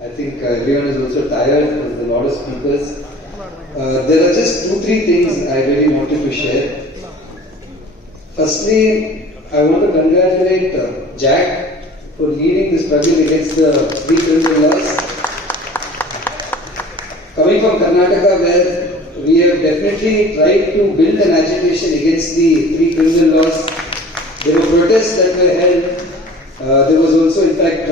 I think everyone is also tired because there are a lot of speakers. There are just 2-3 things I really wanted to share. Firstly, I want to congratulate Jack for leading the struggle against the 3 criminal laws. Coming from Karnataka, where we have definitely tried to build an agitation against the 3 criminal laws. There were protests that were held. There was also, in fact,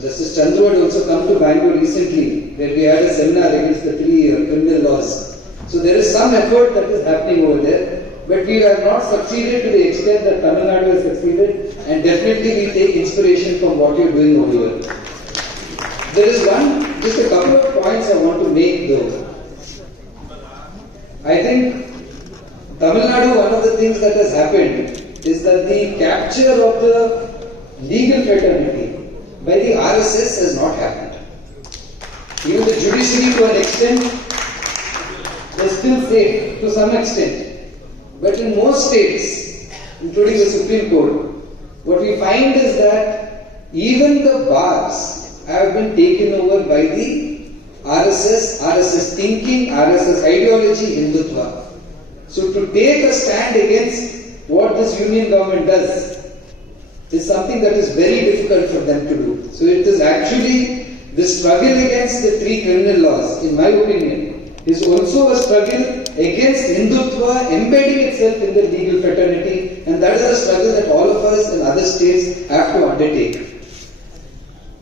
Justice Chandru had also come to Bangalore recently, where we had a seminar against the 3 criminal laws. So there is some effort that is happening over there, but we have not succeeded to the extent that Tamil Nadu has succeeded, and definitely we take inspiration from what you are doing over here. There is just a couple of points I want to make though. I think Tamil Nadu, one of the things that has happened is that the capture of the legal fraternity by the RSS has not happened. Even the judiciary to an extent, they are still safe to some extent. But in most states, including the Supreme Court, what we find is that even the bars have been taken over by the RSS thinking, RSS ideology, Hindutva. So to take a stand against what this union government does is something that is very difficult for them to do. So it is actually the struggle against the 3 criminal laws, in my opinion, is also a struggle against Hindutva embedding itself in the legal fraternity, and that is a struggle that all of us in other states have to undertake.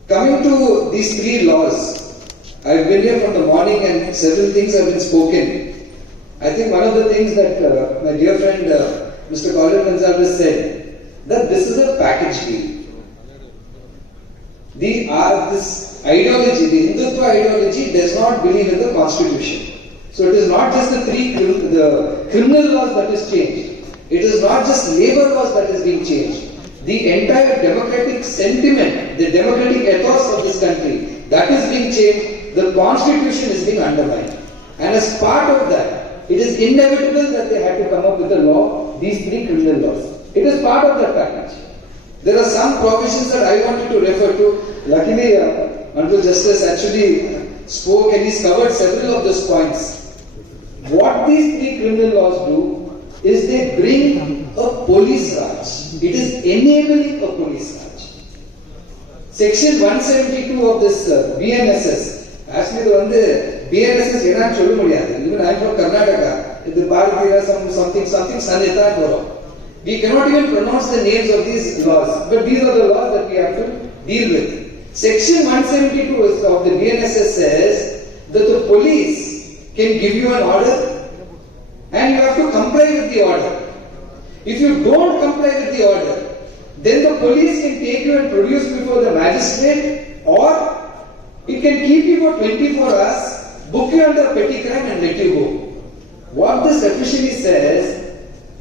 Coming to these 3 laws, I've been here from the morning and several things have been spoken. I think one of the things that my dear friend Mr. Colin Gonzalez said, that this is a package deal. This ideology, the Hindutva ideology, does not believe in the constitution. So it is not just the criminal laws that is changed. It is not just labor laws that is being changed. The entire democratic sentiment, the democratic ethos of this country, that is being changed. The constitution is being undermined. And as part of that, it is inevitable that they had to come up with a law, these 3 criminal laws. It is part of that package. There are some provisions that I wanted to refer to. Luckily, Honorable Justice actually spoke and he's covered several of those points. What these 3 criminal laws do is they bring a police Raj. It is enabling a police Raj. Section 172 of this BNSS, actually the BNSS is not even I am from Karnataka. The Bharatiya something Sanhita Goro. We cannot even pronounce the names of these laws, but these are the laws that we have to deal with. Section 172 of the BNSS says that the police can give you an order and you have to comply with the order. If you don't comply with the order, then the police can take you and produce before the magistrate, or it can keep you for 24 hours, book you under petty crime and let you go. What this officially says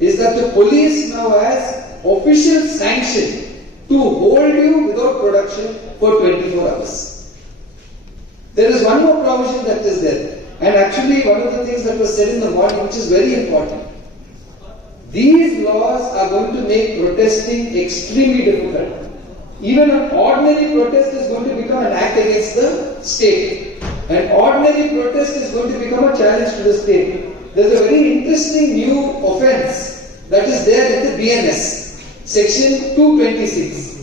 is that the police now has official sanction to hold you without production for 24 hours. There is one more provision that is there, and actually one of the things that was said in the morning, which is very important. These laws are going to make protesting extremely difficult. Even an ordinary protest is going to become an act against the state. An ordinary protest is going to become a challenge to the state. There is a very interesting new offence that is there in the BNS, section 226.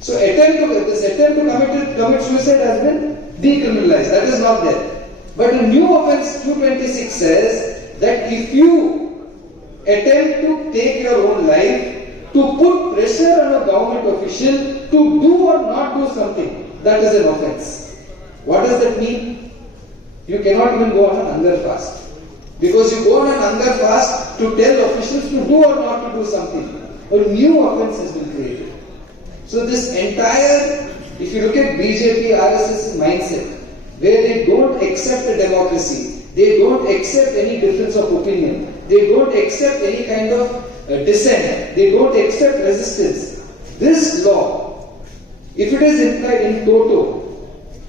So this attempt to commit suicide has been decriminalized. That is not there. But a new offence 226 says that if you attempt to take your own life, to put pressure on a government official to do or not do something, that is an offence. What does that mean? You cannot even go on an hunger fast. Because you go on an hunger fast to tell officials to do or not to do something. A new offence has been created. So this entire, if you look at BJP, RSS mindset, where they don't accept a democracy, they don't accept any difference of opinion, they don't accept any kind of dissent, they don't accept resistance. This law, if it is implied in toto,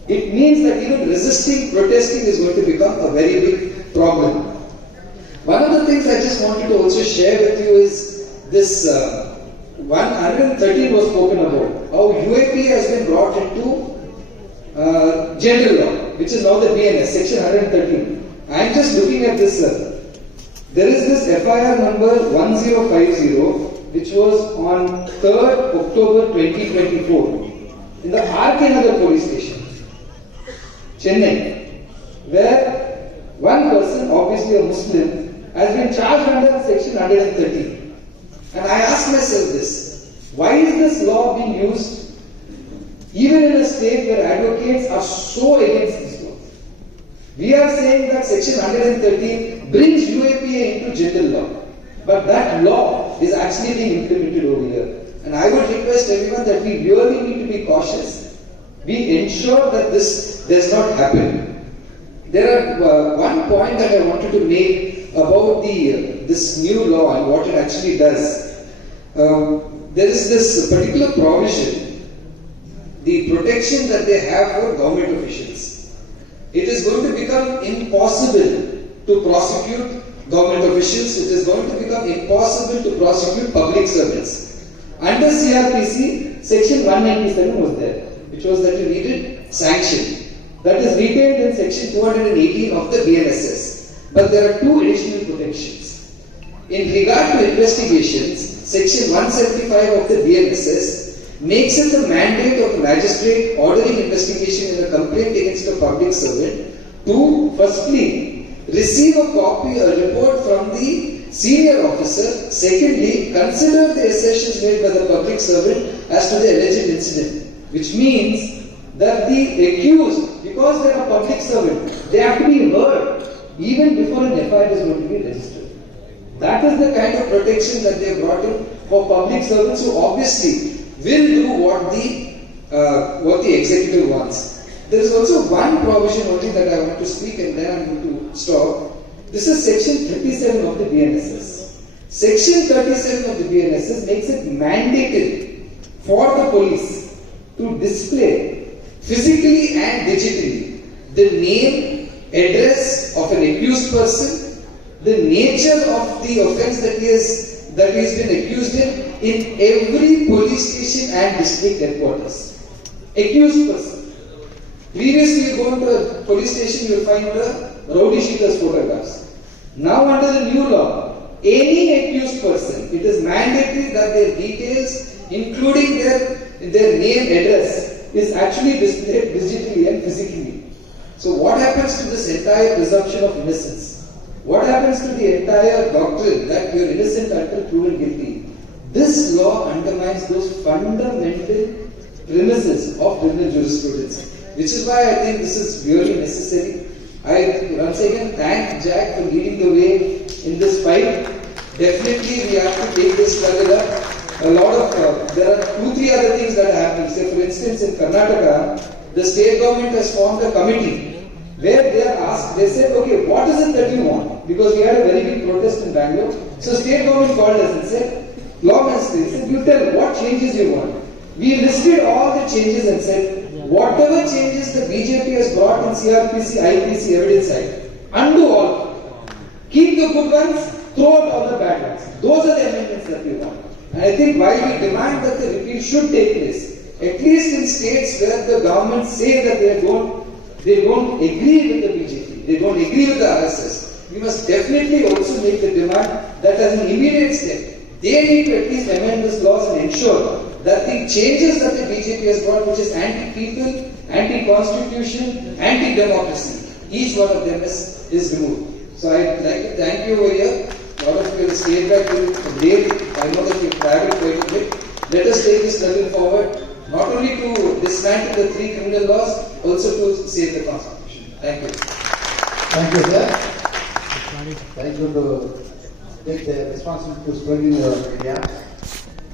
it means that even resisting, protesting is going to become a very big problem. One of the things I just wanted to also share with you is this 113 was spoken about. How UAP has been brought into general law, which is now the BNS, section 113. I am just looking at this, sir. There is this FIR number 1050, which was on 3rd October 2024 in the RK Nagar police station, Chennai, where one person, obviously a Muslim, has been charged under section 130. And I ask myself this, why is this law being used even in a state where advocates are so against this law? We are saying that section 130 brings UAPA into general law, but that law is actually being implemented over here. And I would request everyone that we really need to be cautious. We ensure that this does not happen. There are one point that I wanted to make about this new law and what it actually does. There is this particular provision, the protection that they have for government officials. It is going to become impossible to prosecute government officials. It is going to become impossible to prosecute public servants. Under CRPC, section 197 was there, which was that you needed sanction. That is retained in section 218 of the BNSS. But there are two additional protections. In regard to investigations, section 175 of the BNSS makes it the mandate of the magistrate ordering investigation in a complaint against a public servant to, firstly, receive a copy, a report from the senior officer. Secondly, consider the assertions made by the public servant as to the alleged incident. Which means that the accused, because they are a public servant, they have to be heard even before an FIR is going to be registered. That is the kind of protection that they have brought in for public servants who obviously will do what the executive wants. There is also one provision only that I want to speak, and then I am going to stop. This is section 37 of the BNSS. Section 37 of the BNSS makes it mandated for the police to display physically and digitally the name, address of an accused person, the nature of the offence that he has been accused in every police station and district headquarters. Accused person. Previously, you go into a police station, you will find the rowdy sheeter's photographs. Now, under the new law, any accused person, it is mandatory that their details, including their name, address, is actually displayed digitally and physically. So, what happens to this entire presumption of innocence? What happens to the entire doctrine that you are innocent until proven guilty? This law undermines those fundamental premises of criminal jurisprudence, which is why I think this is really necessary. I once again thank Jack for leading the way in this fight. Definitely we have to take this struggle up. There are 2-3 other things that are happening. Say for instance in Karnataka, the state government has formed a committee where they are asked, they said, okay, what is it that you want? Because we had a very big protest in Bangalore. So state government called us and said, Law Ministry, said, you tell what changes you want. We listed all the changes and said, whatever changes the BJP has brought in CRPC, IPC, Evidence Act, undo all. Keep the good ones, throw out all the bad ones. Those are the amendments that we want. And I think while we demand that the repeal should take place, at least in states where the governments say that they don't agree with the BJP, they don't agree with the RSS, we must definitely also make the demand that as an immediate step, they need to at least amend these laws and ensure that the changes that the BJP has brought, which is anti-people, anti-constitution, anti-democracy, each one of them is removed. So I'd like to thank you over here. A lot of you have stayed back till late. I know that you've traveled quite a bit. Let us take this struggle forward, not only to dismantle the 3 criminal laws, also to save the Constitution. Thank you. Thank you, sir. Thank you to take the responsibility to spreading your media.